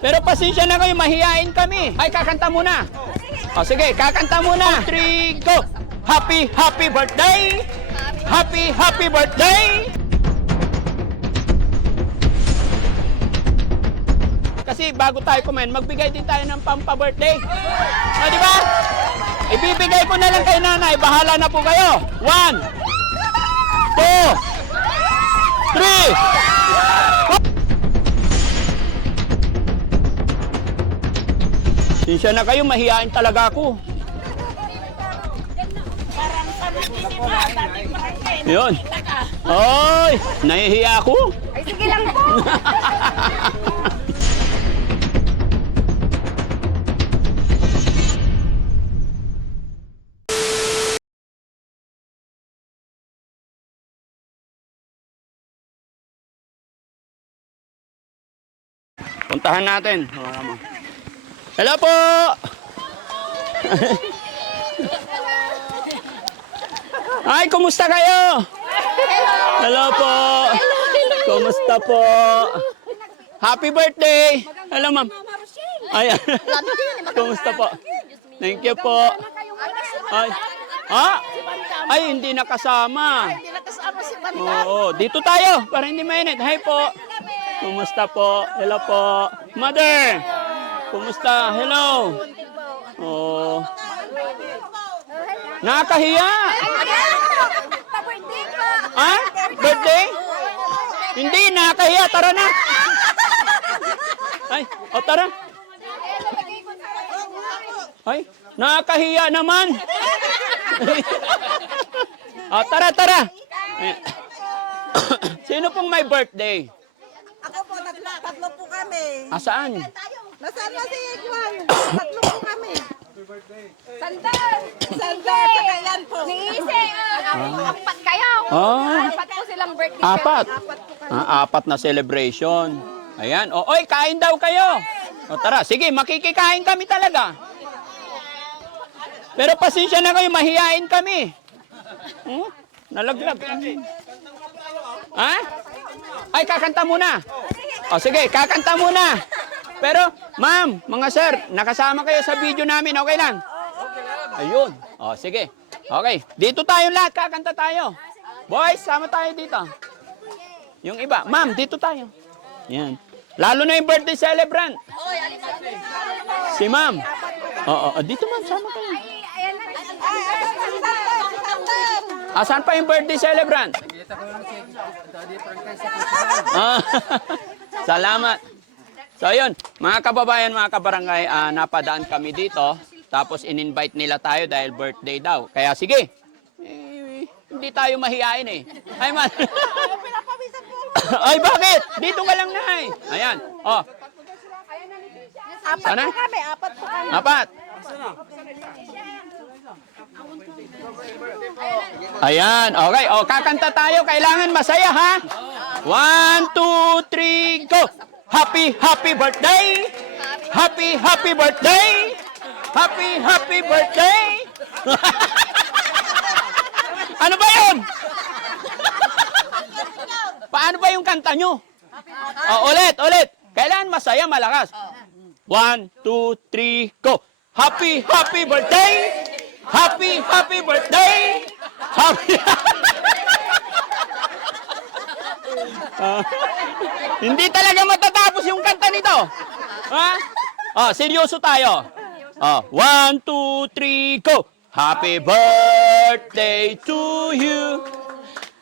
Pero pasensya na kayo, mahihain kami. Ay, kakanta muna. O sige, kakanta muna. 3, go! Happy, happy birthday! Happy, happy birthday! Kasi bago tayo kumain, magbigay din tayo ng pampa-birthday. O, di ba? Ibibigay ko na lang kay nanay. Bahala na po kayo. 1, 2, 3. Sinsya na kayo, mahihain talaga ako. Yun. Oy, nahihiya ako. Ay, sige lang po. Puntahan natin. Hello po! Ay, kumusta kayo? Hello po! Kumusta po? Happy birthday! Hello, ma'am. Ay, kumusta po? Thank you po. Ay, ay, hindi nakasama. Hindi nakasama si Banda. Oo, dito tayo para hindi mainit. Hi po. Kumusta po? Hello po. Mother! Kumusta? Hello. Oh. Nakakahiya. Pa-birthday ko. Ha? Birthday? Hindi, nakakahiya. Tara na. Ay, o tara. Ay, nakakahiya naman. O, tara, tara. Sino pong may birthday? Ako po, tatlo po kami. Asaan? Nasaan na si Juan? Tatlo po kami. Sandal. Sandal, saka yan po. Ni Ise. Apat kayo. Ah. Apat po silang birthday. Apat. Apat na celebration. Ayan. O, oy, kain daw kayo. O, tara. Sige, makikikain kami talaga. Pero pasensya na kayo, mahihain kami. Nalaglag. Ha? Ay, kakanta muna. O, sige, kakanta muna. Pero, ma'am, mga sir, nakasama kayo sa video namin, okay lang? Ayun. O, sige. Okay. Dito tayo lahat, kakanta tayo. Boys, sama tayo dito. Yung iba. Ma'am, dito tayo. Yan. Lalo na yung birthday celebrant. Si ma'am. Oo, dito ma'am, sama kayo. Asan pa yung birthday celebrant? Salamat. So yun, mga kababayan, mga kabarangay, napadaan kami dito. Tapos in-invite nila tayo dahil birthday daw. Kaya sige, hindi tayo mahihain eh. Ay man. Ay bakit? Dito ka lang nahay. Ayan. Oh. Apat Sana? po kami, apat po kami. Apat. Ayan, okay. O, kakanta tayo. Kailangan masaya, ha? 1, 2, 3, go! Happy, happy birthday! Happy, happy birthday! Happy, happy birthday! Ano ba yun? Paano ba yung kanta nyo? Ulit, ulit. Kailangan masaya, malakas. 1, 2, 3, go! Happy, happy birthday! Happy, happy birthday! Happy... Hindi talaga matatapos yung kanta nito. Ha? Seryoso tayo. 1, 2, 3, go! Happy birthday to you.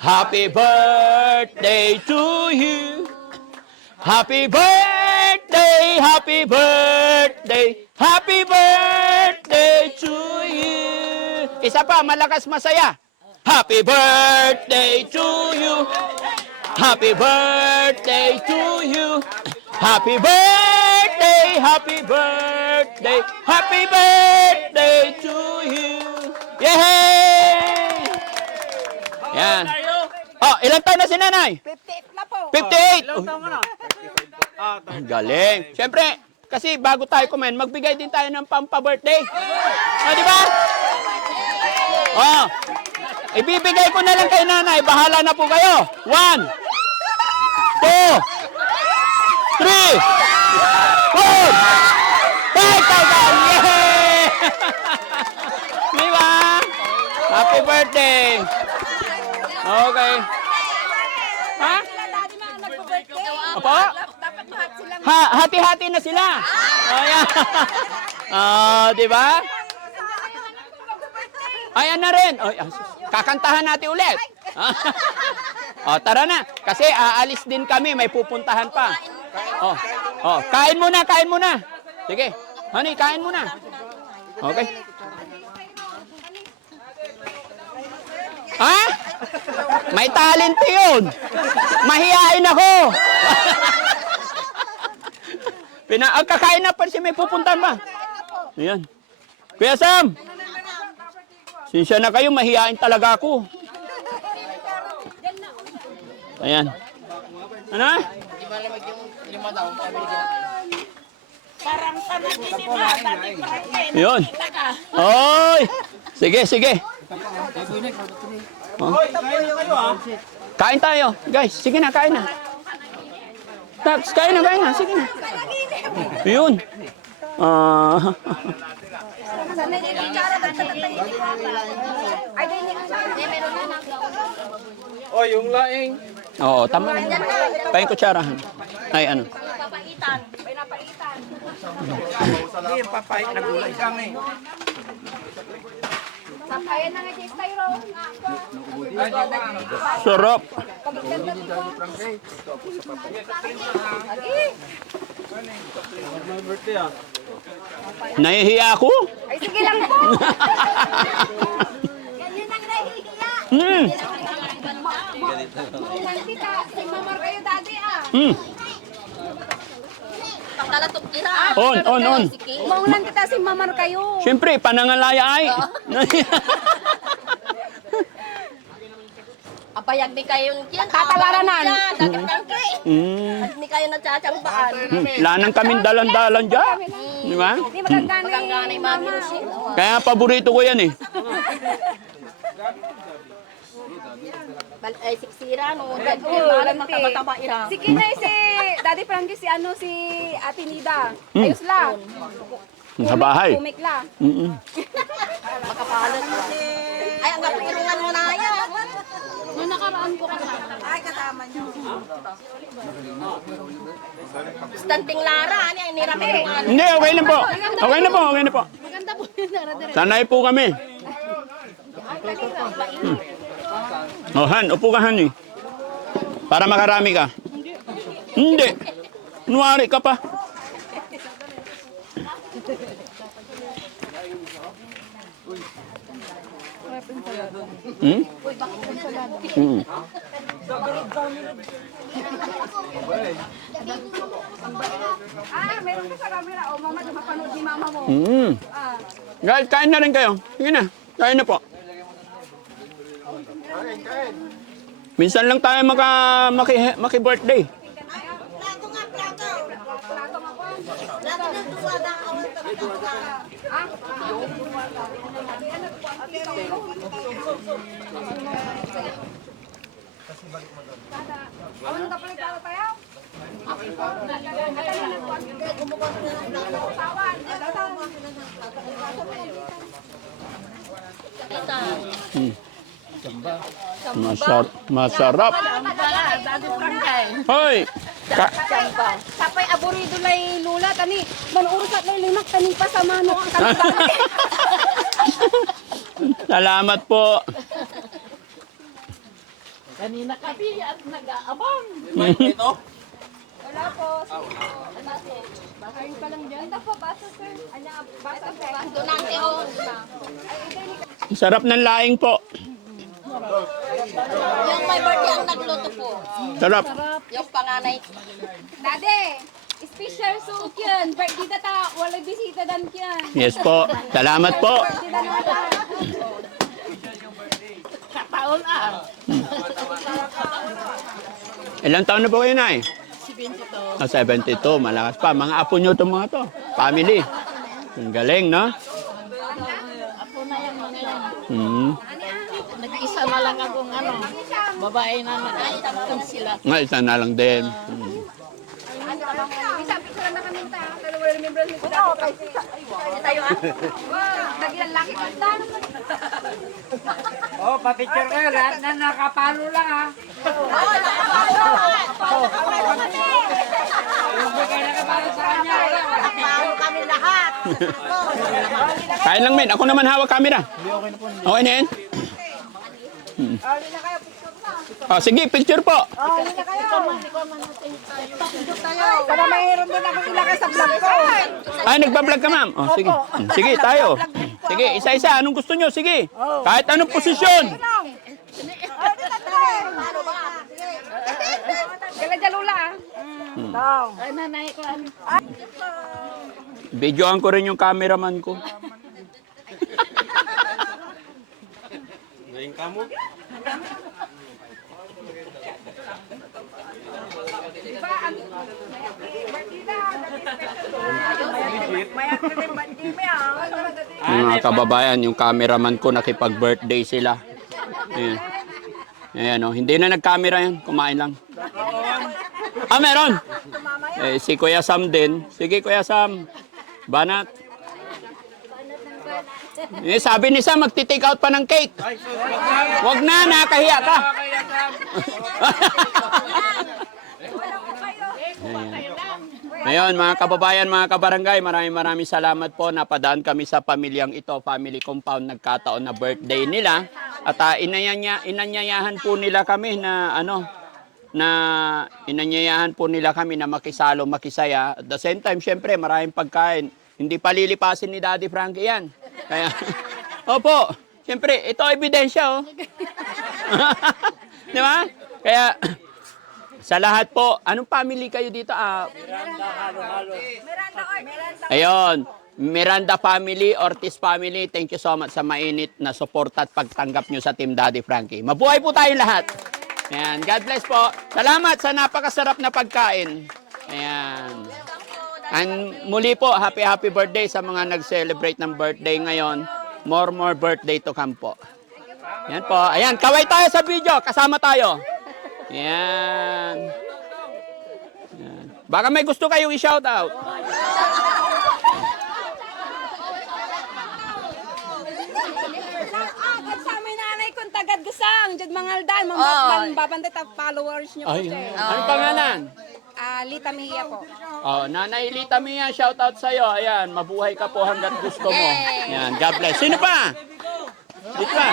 Happy birthday to you. Happy birthday, happy birthday, happy birthday to you. Isa pa, malakas masaya. Happy birthday to you. Happy birthday to you. Happy birthday, happy birthday, happy birthday to you. Yay! Yan. Ilang taon na si nanay? 58 na po. 58! Ang galing. Siyempre, kasi bago tayo kumain, magbigay din tayo ng pampa-birthday. Di ba? Ibibigay ko na lang kay nanay. Bahala na po kayo. 1, 2, 3, 4! Miwa! Happy birthday! Okay. Ha? Daddy mga nagpo-birthday. Opo? Dapat lahat sila. Hati-hati na sila. Ayan. Di ba? Ayan na rin. Ay, kakantahan natin ulit. Tara na. Kasi aalis din kami. May pupuntahan pa. Kain muna, kain muna. Sige. Honey, kain muna. Okay. Ha? May talent yun. Mahihain ako. Kakain na pa siya, may pupuntahan pa. Ayan. Kuya Sam. Sinsya na kayo, mahihain talaga ako. Ayan. Ano? Parang panaginiba, Daddy Frankie. Yun. Oy! Sige, sige. Kain tayo. Guys, sige na, kain na. Taps, kain na. Sige na. Yun. Sana yung kutsara at talatay. Ay, hindi kutsara. Meron na lang. Oh, yung laing. Oo, tama na. Pahin kutsarahan. Ay, ano? Papaitan. Pinapaitan. Hindi, papay. Nagulay kami. Sampayan na nga kay Styro. Sarap. Pagkanda dito. Birthday ah. Nahihiya ako. Ay, sige lang po. Ganyan ang nahihiya. Tita, simamar kayo dati Pagkalatok kita. On. Maulan kita simamar kayo. Siyempre, panangalaya ay. Apayag di kayong kiyan. Katalaranan. Dagat kangke. At di kayo nagtsatsambahan. Lanang kaming dalan-dalan dyan. Di ba? Hindi magagana Magangganay mami Rosin. Kaya paborito ko yan eh. Ay, siksira no. Oo, Dagdagan lanti. magtaba-taba ira. Si Kinay, si Daddy Frankie, si Ate Nida. Ayos lang. Sa bahay. Kumikla. Makapalat. Ay, ang kapirungan mo na yan. Nung nakaraan ko kasi. Ay, kasama niyo. Stanting Lara. Ano yan? Nirami. Hindi, okay na po. Okay na po. Maganda po yung naradere. Sanay po kami. Han, upo ka, Han eh. Para makarami ka. Hindi. Nuwari ka pa. Hmm? Meron ka sa camera. O, mama, mapanood ni mama mo. Guys, kain na rin kayo. Sige na, kain na po. Minsan lang tayo maki-birthday. Plato nga, plato. Plato ng tuwada. Awan ka pala tayo tayo? Masarap. Daddy Frankie. Hoy! Sapay aburido lay lula tani. Manurus at lay limak tani pa sa mano ang kalabang. Salamat po. Kanina kami at nag-aabang. Ito? Wala po. Bakayin pa lang dyan. Anda po, basa sir. Anya, basa sir. Donante o. Sarap ng laing po. Yung may birthday ang nagluto po. Sarap. Yung panganay. Dade, special soup yun. Birthday ta, wala bisita dan yan. Yes po. Salamat po. Birthday na naman. Kataon ah. Ilang taon na po kayo na eh? 72. 72. Malakas pa. Mga apo nyo itong mga to. Family. Ang galing, no? Apo na yan mga yan. Nag-isa na lang akong babae na nag-aitapon sila. Nga, isa na lang din. Isa, picture na kami ta. Dalawa Tayo ah. Naglalaki ka na. Oh, pa-picture kayo. Lahat na nakapalo lang ha. Yung bigay na kapalo sa kanya. Tao kami lahat. Kain lang, men. Ako naman hawak camera. Okay na yan? Oh, sige, picture po. Para mayroon din ako ilagay sa vlog ko. Ay, nagpa-vlog ka, ma'am. Oh, sige. Sige, tayo. Sige, isa-isa. Anong gusto nyo? Sige. Kahit anong posisyon. Kailan dyan Lula ah. Ay, nanay ko. Videoan ko rin yung cameraman ko. Ngayon ka mo. Mga kababayan, yung cameraman ko nakipag-birthday sila. Ayan. Ayan, oh. Hindi na nag-camera yan. Kumain lang. Ah, meron. Si Kuya Sam din. Sige, Kuya Sam. Banat. Sabi ni Sam, magti-take out pa ng cake. Wag na, nakahiya ka. Ngayon, mga kababayan, mga kabarangay, maraming salamat po. Napadaan kami sa pamilyang ito, family compound, nagkataon na birthday nila. At inanyayahan po nila kami na inanyayahan po nila kami na makisalo, makisaya. At the same time, syempre, maraming pagkain. Hindi pa lilipasin ni Daddy Frankie yan. Kaya, opo, syempre, ito ebidensya, oh. Di ba? Kaya, sa lahat po, anong family kayo dito? Ayun, Miranda family, Ortiz family, thank you so much sa mainit na support at pagtanggap nyo sa Team Daddy Frankie. Mabuhay po tayong lahat. Ayan, God bless po. Salamat sa napakasarap na pagkain. Ayan. And muli po, happy birthday sa mga nag-celebrate ng birthday ngayon. More birthday to come po. Ayan po. Ayan, kaway tayo sa video. Kasama tayo. Ayan. Ayan. Baka may gusto kayong i-shoutout. Sa amin nanay kong tagad gusang. Diyan mga aldan. Babantay ta followers niyo po. Ay, ano pangalan? Lita Mejia po. Oh, Nanay Lita Mia, shoutout sa'yo. Ayan, mabuhay ka po hanggat gusto mo. Ayan, God bless. Sino pa? Dito ka.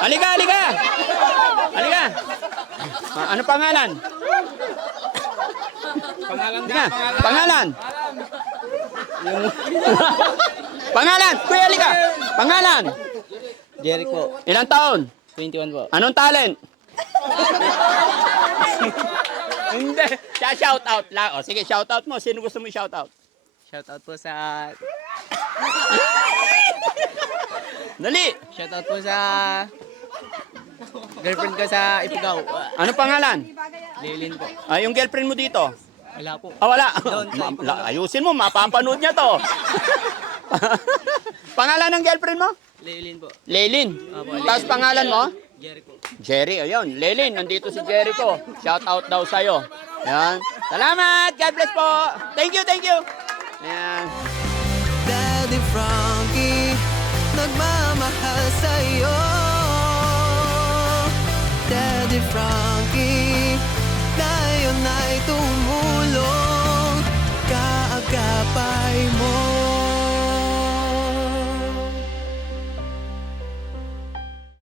Halika. Halika. Ano pangalan? Pangalan. Pangalan. Kuya, halika. Pangalan. Jericho, Ilang taon? 21 po. Anong talent? Hindi. Siya shoutout lang. O, sige, shoutout mo. Sino gusto mo shoutout? Shoutout po sa... Dali. Shoutout po sa... girlfriend ko sa Ifugao. Anong pangalan? Lilin po. Yung girlfriend mo dito? Wala po. Wala. Doon sa Ayusin mo, mapapanood niya to. Pangalan ng girlfriend mo? Lilin po. Leilin. Opo, Tapos pangalan mo? Jericho. Jerry, ayun. Leilin, nandito si Jericho. Shout out daw sa'yo. Ayan. Salamat. God bless po. Thank you. Ayan. Daddy Frankie, nagmamahal sa'yo. Daddy Frankie, ngayon ay tumulong.